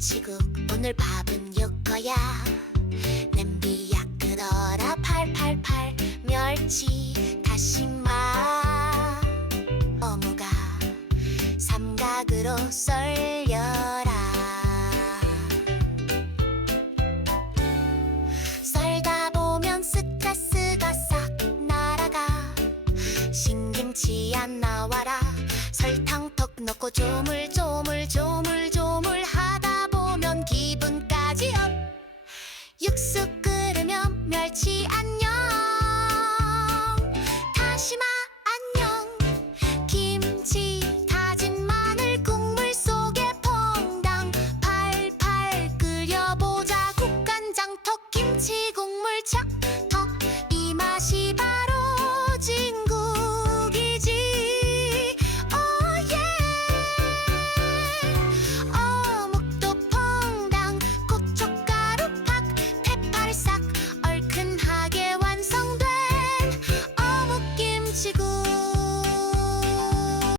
김치국 오늘 밥은 육거야 냄비야 끓어라. 팔팔팔 멸치 다시마 어묵아 삼각으로 썰려라. 썰다 보면 스트레스가 싹 날아가. 신김치 안 나와라. 설탕 톡 넣고 조물조물조물 쑥쑥 끓으면 멸치